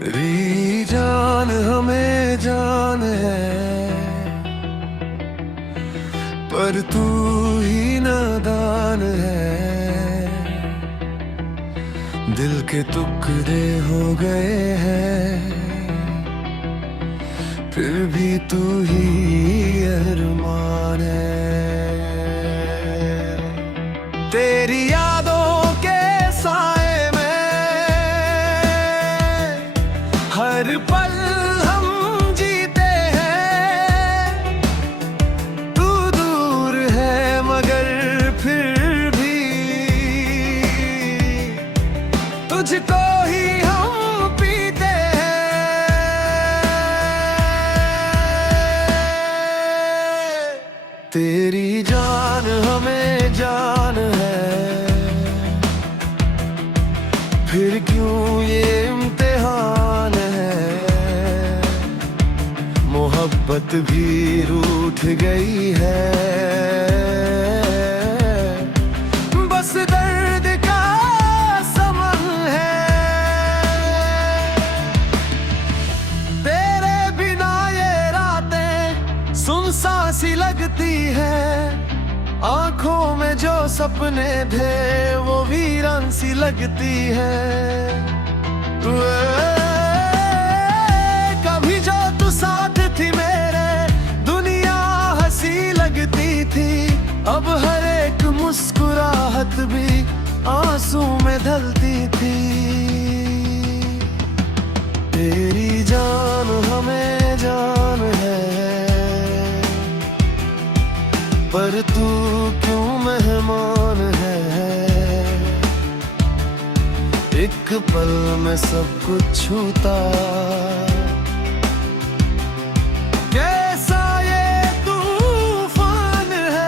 तेरी जान हमें जान है, पर तू ही नादान है। दिल के टुकड़े हो गए हैं, फिर भी तू ही अरमान है। तेरी यादों के साए में हर पल हम जीते हैं। तू दूर है मगर फिर भी तुझको ही हम पीते हैं। तेरी जान हमें जान है, फिर क्यों ये इम्तिहान है। मोहब्बत भी रूठ गई है, बस दर्द का समन है। तेरे बिना ये रातें सुनसान सी लगती है। आंखों में जो सपने थे वो वीरान सी लगती है। कभी जो तू साथ थी मेरे, दुनिया हंसी लगती थी। अब हर एक मुस्कुराहट भी आंसू में ढलती थी। तेरी जान हमें जान है, पर तू क्यों मेहमान है। एक पल में सब कुछ छूता, कैसा ये तूफान है।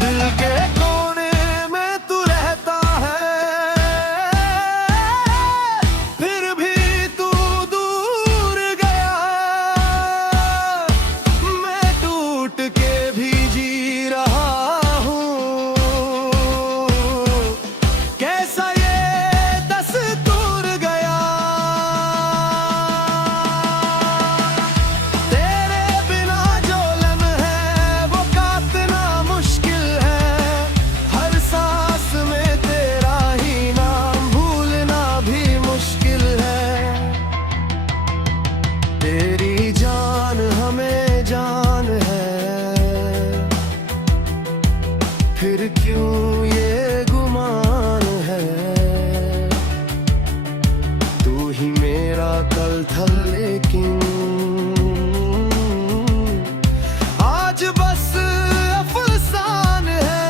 दिल के कोने में तू रहता है, फिर भी तू दूर गया। मैं टूट के भी जी रहा हूँ, कैसा ये दस्तूर गया। तेरे बिना जो लम्हे वो काटना मुश्किल है। हर सांस में तेरा ही नाम भूलना भी मुश्किल है। तेरी जान हमें जान है, फिर क्यों ये गुमान है। तू ही मेरा कल था लेकिन आज बस अफसान है।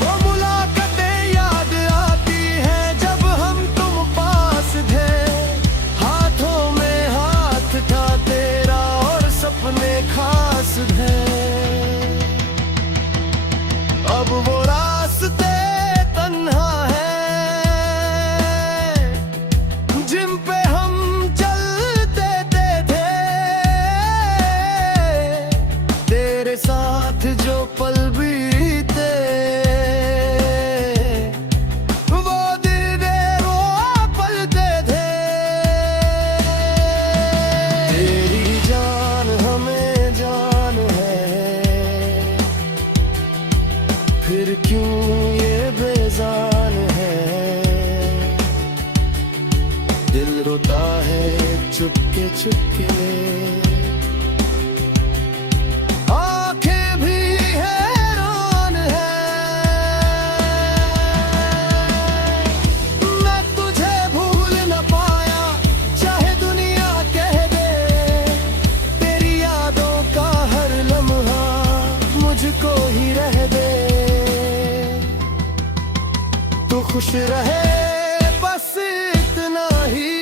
वो मुलाकातें याद आती हैं जब हम तुम पास थे। हाथों में हाथ था तेरा और सपने खास थे। अब वो रास्ते तन्हा है जिन पे हम चलते थे। तेरे साथ जो पल बीते वो दिन वो पलते थे। तेरी जान हमें जान है, फिर क्यों ये बेजान है। दिल रोता है चुपके चुपके, आंखें भी हैरान है। मैं तुझे भूल न पाया चाहे दुनिया कह दे। तेरी यादों का हर लम्हा मुझको ही रह दे। तू खुश रहे बस इतना ही,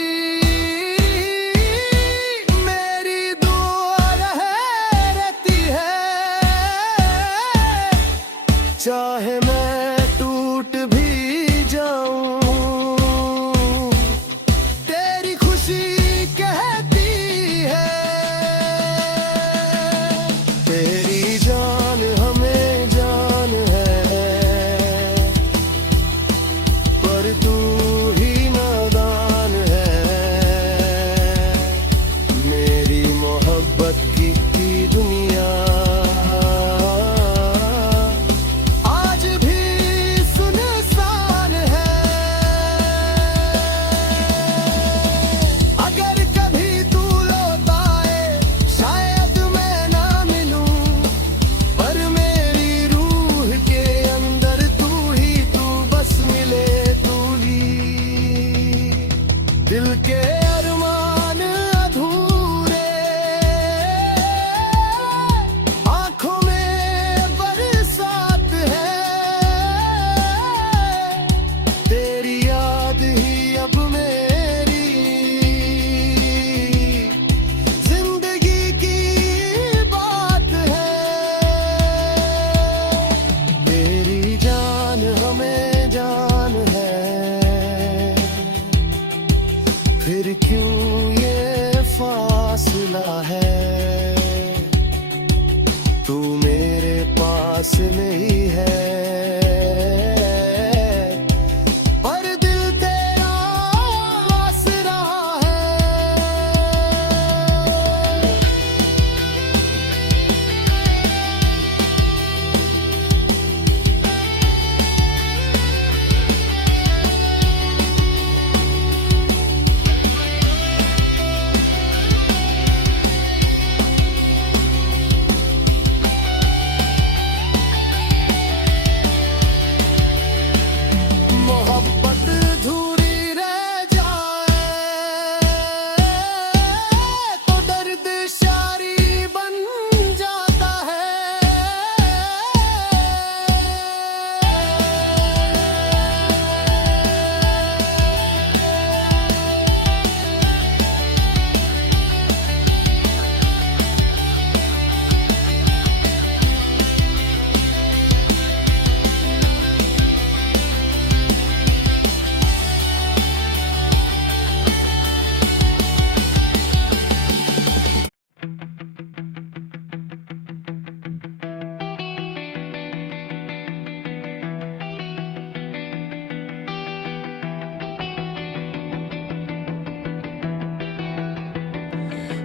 मोहब्बत की दुनिया आज भी सुनसान है। अगर कभी तू लौट आए शायद मैं ना मिलूं, पर मेरी रूह के अंदर तू ही तू बस मिले तू ही। दिल के अरमान अधूरे आंखों में बरसात है, तेरी याद ही अब मेरी जिंदगी की बात है। तेरी जान हमें जान है, फिर क्यों ये फासला है। तू मेरे पास नहीं है, पर दिल तेरा आसरा है। मोहब्बत अधूरी रह जाए तो दर्द शारी बन जाता है।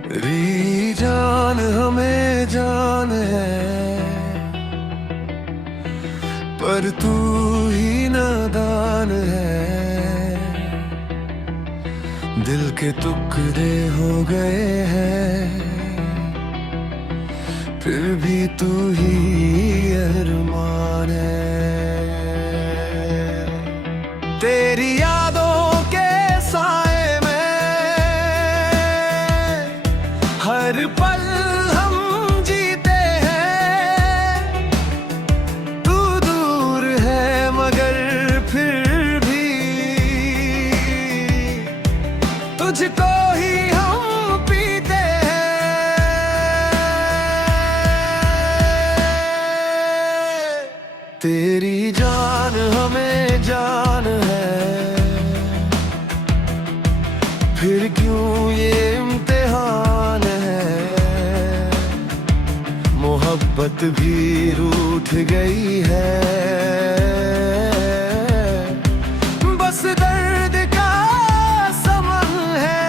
तेरी जान हमें जान है, पर तू ही नादान है। दिल के टुकड़े हो गए हैं, फिर भी तू ही अरमान है। तेरी यादों के साए में हर पल हम जीते हैं। तू दूर है मगर फिर भी तुझको ही हम पीते हैं। तेरी जान हमें जान है, फिर क्यों ये इम्तिहान है। मोहब्बत भी रूठ गई है, बस दर्द का समन है।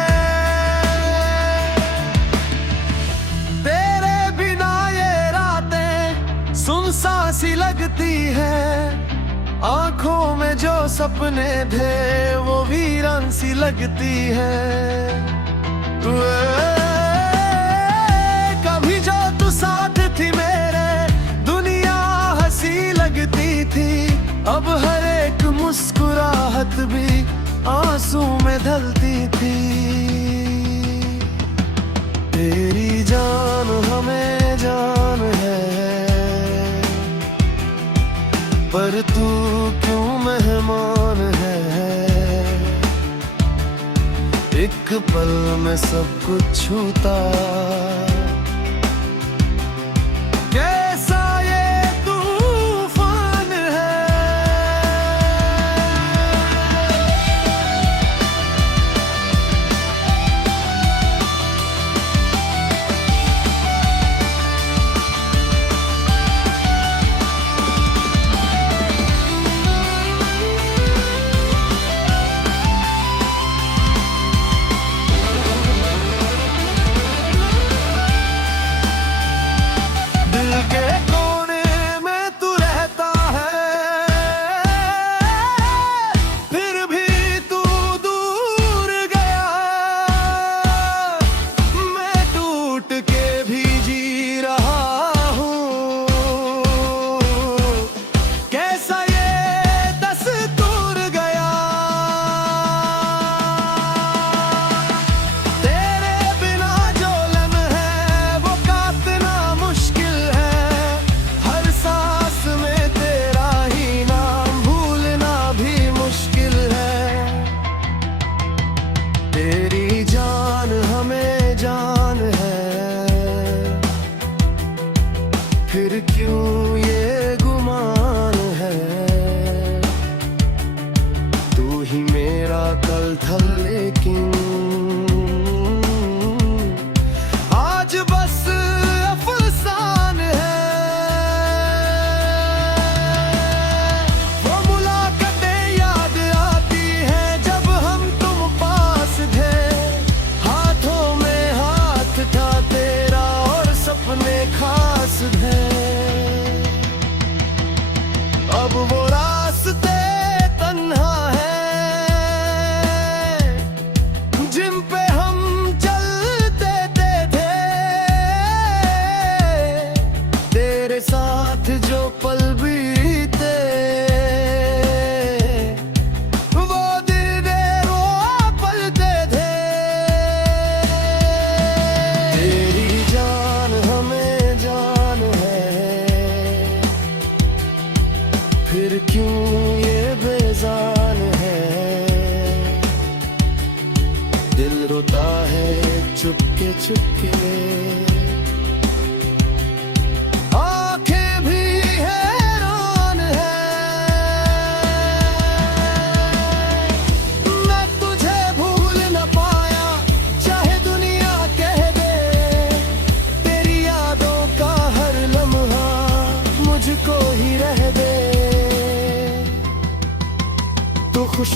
तेरे बिना ये रातें सुनसान सी लगती है, आंखों में जो सपने थे वो वीरान सी लगती है। कभी जो तू साथ थी मेरे दुनिया हंसी लगती थी, अब हर एक मुस्कुराहट भी आंसू में ढलती थी। तेरी जान हमें जान है, पर तू क्यों मेहमान है। एक पल में सब कुछ छूता, कैसा ये तूफान है।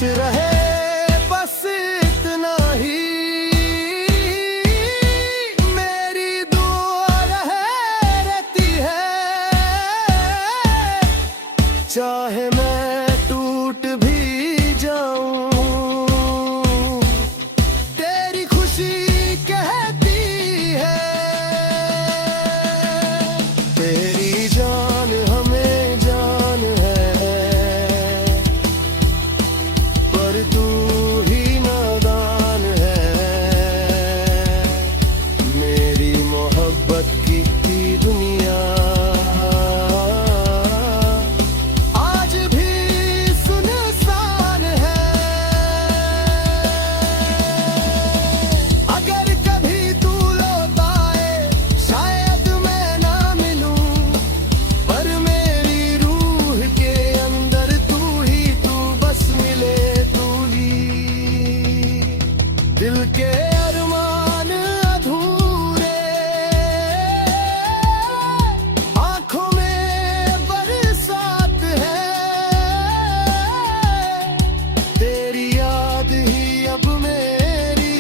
रहे बस इतना ही मेरी दुआ रहती है। चाहे मैं टूट भी जाऊं, तेरी खुशी कहती है। तेरी जान हमें जान है, पर तू ही नादान है। मेरी मोहब्बत की थी दुनिया आज भी सुनसान है। अगर कभी तू लौट आए शायद मैं ना मिलूं, पर मेरी रूह के अंदर तू ही तू बस मिले तू ही। दिल के अरमान अधूरे आंखों में बरसात है। तेरी याद ही अब मेरी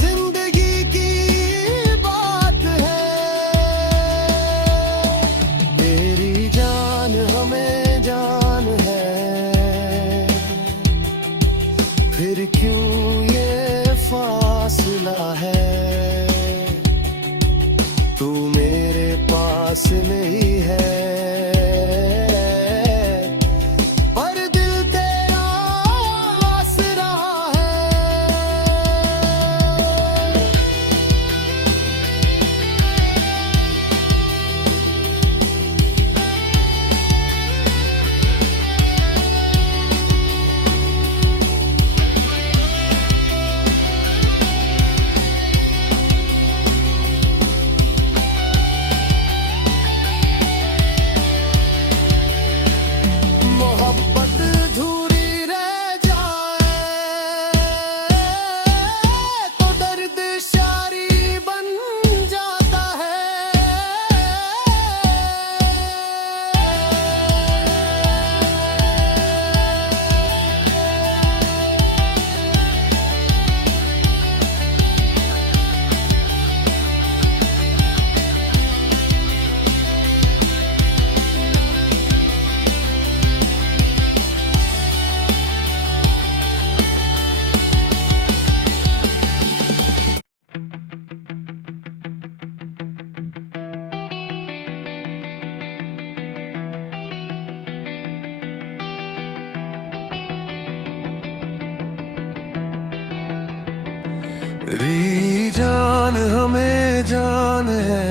जिंदगी की बात है। तेरी जान हमें जान है, फिर क्यों ये फासला है। तू मेरे पास नहीं है, पर दिल तेरा आसरा है। मोहब्बत अधूरी रह जाए तो दर्द शारी बन जाता है। तेरी जान हमें जान है,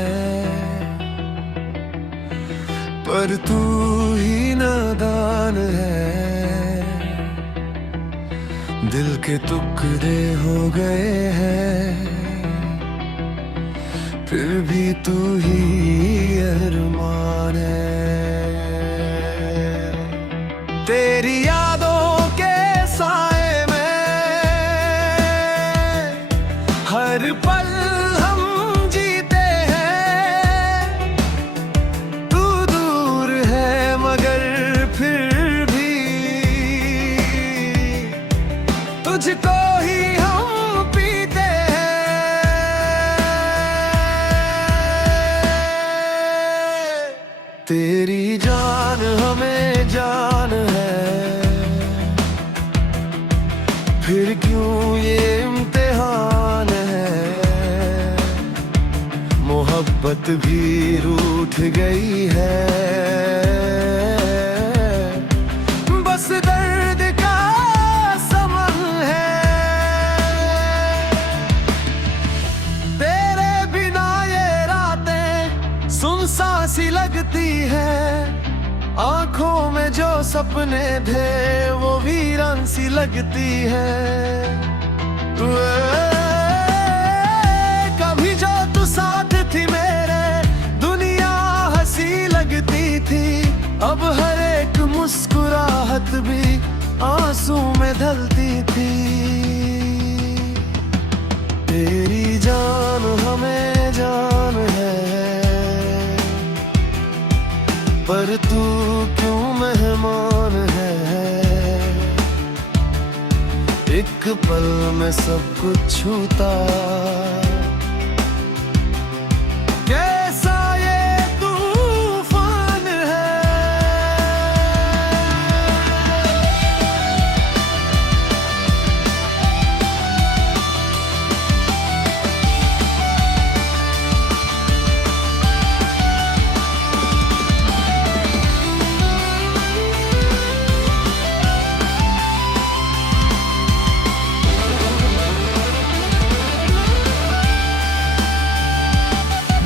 पर तू ही नादान है। दिल के टुकड़े हो गए हैं, फिर भी तू ही अरमान है। तेरी यादों के साए में हर पल हम जीते हैं। तू दूर है मगर फिर भी तुझको ही हम पीते हैं। तेरी जान हमें जान है, फिर क्यों ये इम्तिहान है। मोहब्बत भी रूठ गई है, बस दर्द का समन है। तेरे बिना ये रातें सुनसान सी लगती है। आंखों में जो सपने थे वो वीरान सी लगती है। कभी जो तू साथ थी मेरे, दुनिया हंसी लगती थी। अब हर एक मुस्कुराहट भी आंसू में ढलती थी। तेरी जान हमें जान है, पर तू क्यों मेहमान है। एक पल में सब कुछ छूता। कैसा ये तूफान है,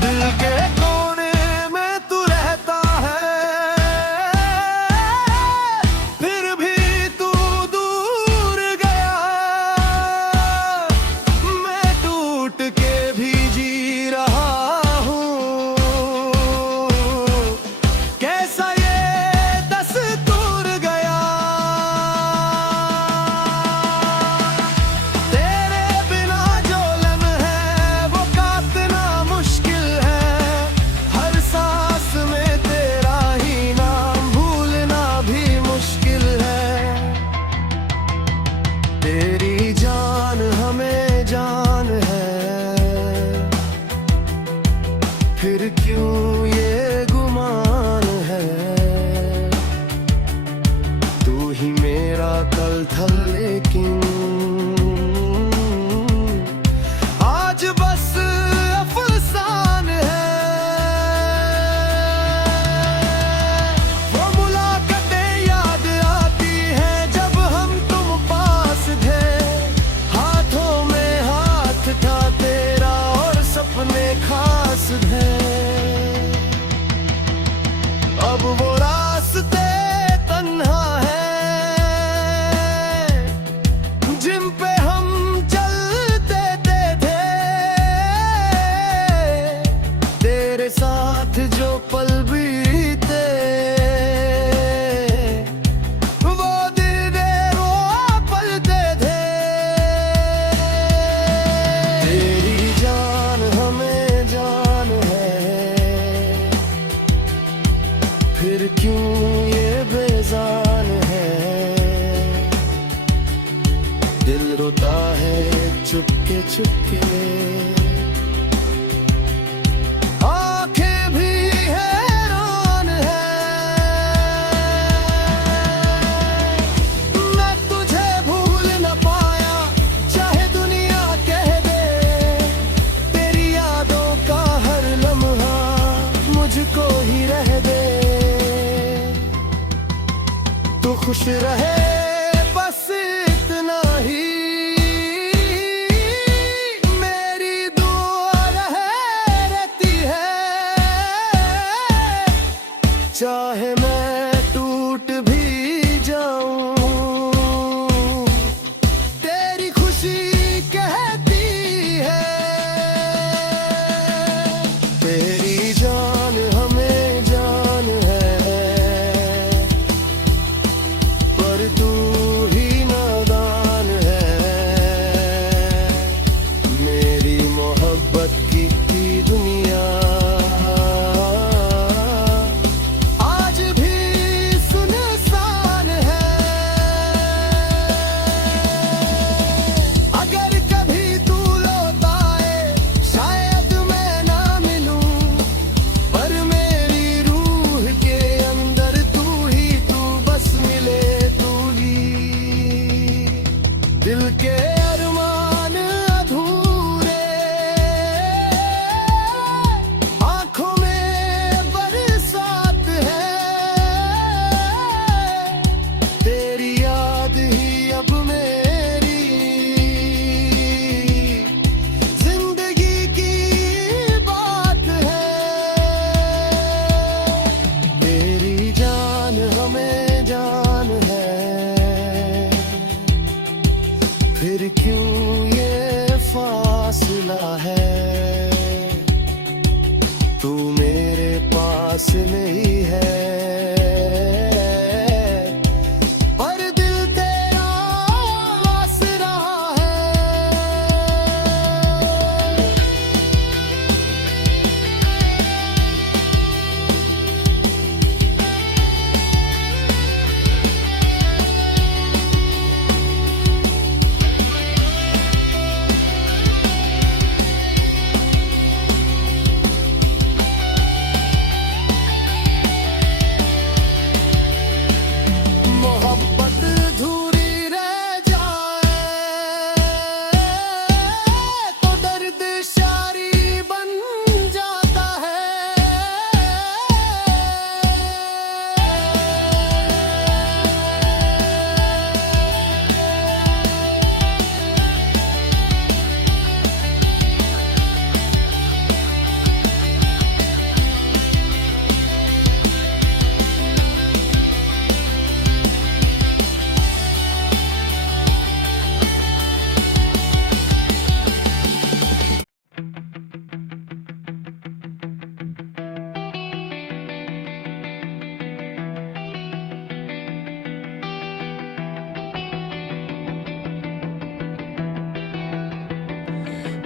दिल के कोने में तू रहता है, फिर भी तू दूर गया। मैं टूट के भी जी रहा हूँ। कैसा ये दस्तूर गया, तेरे बिना जो लम्हे वो काटना मुश्किल है। हर सांस में तेरा ही नाम भूलना भी मुश्किल है। तेरी जान हमें जान है, फिर क्यों ये गुमान है। तू ही मेरा कल था लेकिन आज बस अफसान है। वो मुलाकातें याद आती हैं जब हम तुम पास थे। हाथों में हाथ था तेरा और सपने खास थे। अब वो रास्ते तन्हा है जिन पे हम चलते थे। तेरे साथ जो पल बीते वो दिन वो पलते थे। तेरी जान हमें जान है, फिर क्यों ये बेजान है। दिल रोता है चुपके चुपके, आंखें भी हैरान है। मैं तुझे भूल न पाया चाहे दुनिया कह दे। तेरी यादों का हर लम्हा मुझको ही रह दे। तू खुश रहे बस इतना ही मेरी दुआ रहती है। चाहे मैं टूट भी जाऊं तेरी खुशी कहती है। तेरी जान हमें जान है, पर तू ही नादान है। मेरी मोहब्बत की थी दुनिया आज भी सुनसान है। अगर कभी तू लौट आए शायद मैं ना मिलूं, पर मेरी रूह के अंदर तू ही तू बस मिले तू ही। दिल के अरमान अधूरे आंखों में बरसात है। तेरी याद ही अब मेरी जिंदगी की बात है। तेरी जान हमें जान है, फिर क्यों ये फासला है। तू मेरे पास नहीं है, पर दिल तेरा आसरा है।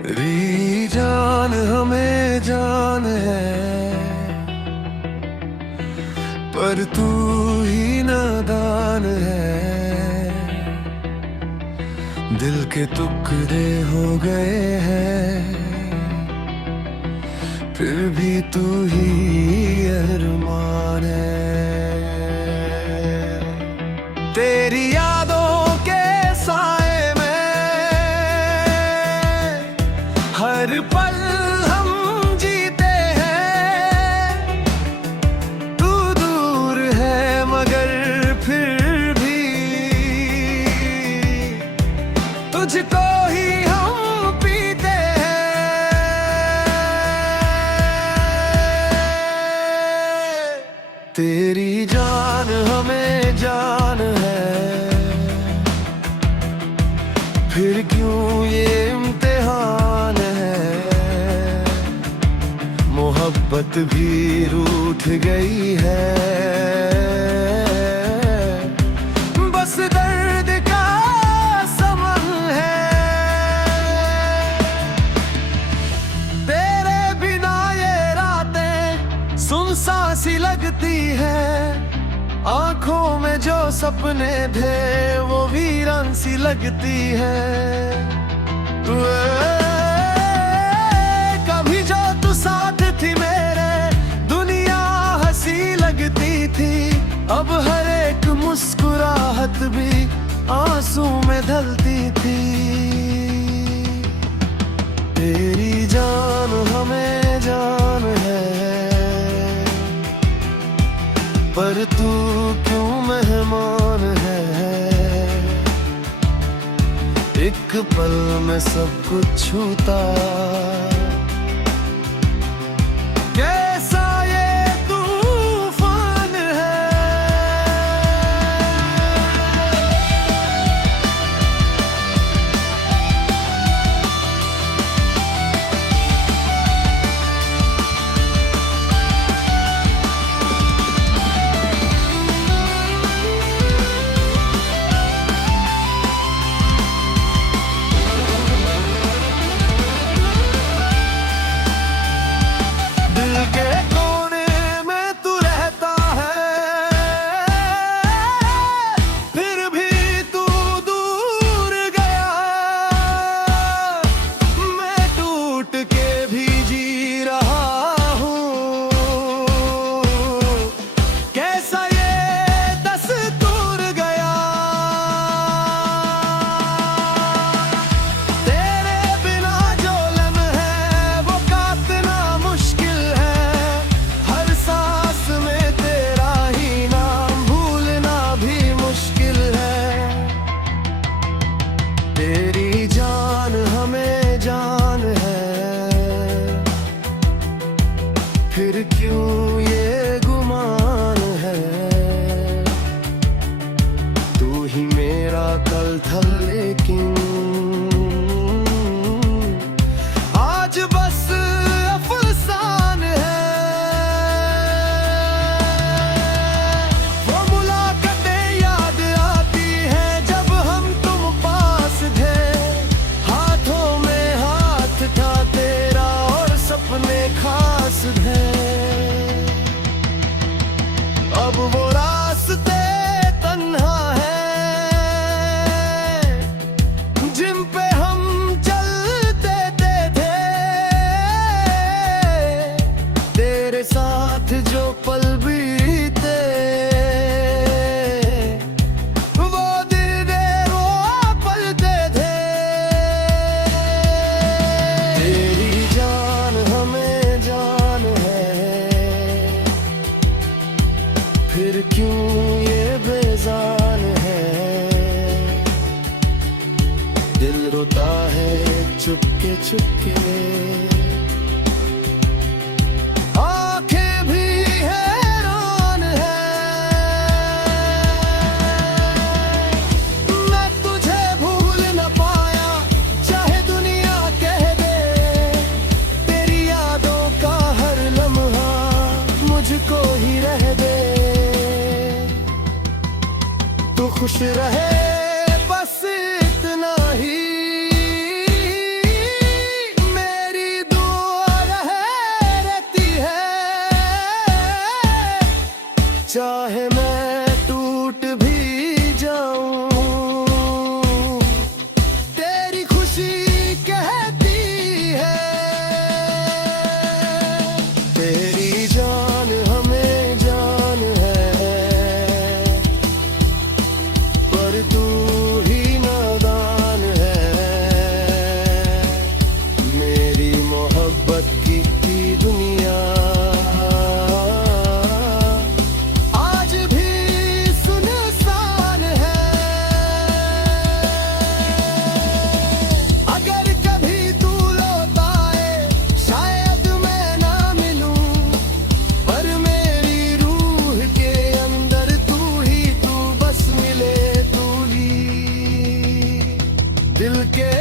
तेरी जान हमें जान है, पर तू ही नादान है। दिल के टुकड़े हो गए हैं, फिर भी तू ही अरमान है। तेरी यादों के साए में हर पल हम जीते हैं। तू दूर है मगर फिर भी तुझको ही हम पीते हैं। तेरी जान हमें जान है, फिर क्यों ये इम्तिहान है। मोहब्बत भी रूठ गई है, बस दर्द का समन है। तेरे बिना ये रातें सुनसान सी लगती है। आंखों में जो सपने थे वो वीरान सी लगती है। कभी जो तू साथ थी मेरे, दुनिया हंसी लगती थी। अब हर एक मुस्कुराहट भी आंसू में ढलती थी। तेरी जान हमें जान है, पर तू क्यों मेहमान है। एक पल में सब कुछ छूता, कैसा ये तूफान है। तेरी जान हमें जान है, फिर क्यों ये गुमान है। तू ही मेरा कल था लेकिन आज बस अफसान है। वो मुलाकातें याद आती हैं जब हम तुम पास थे। हाथों में हाथ था तेरा और सपने खास थे। अब वो रास्ते तन्हा है जिन पे हम चलते थे। तेरे साथ जो पल बीते वो दिन वो पलते थे। तेरी जान हमें जान है, फिर क्यों ये बेजान है। दिल रोता है चुपके चुपके, आंखें भी हैरान है। मैं तुझे भूल न पाया चाहे दुनिया कह दे। तेरी यादों का हर लम्हा मुझको ही रह दे। तू खुश रहे बस इतना ही, मोहब्बत की थी दुनिया, आज भी सुनसान है। अगर कभी तू लौट आए शायद मैं ना मिलूं, पर मेरी रूह के अंदर तू ही तू बस मिले, तू ही दिल के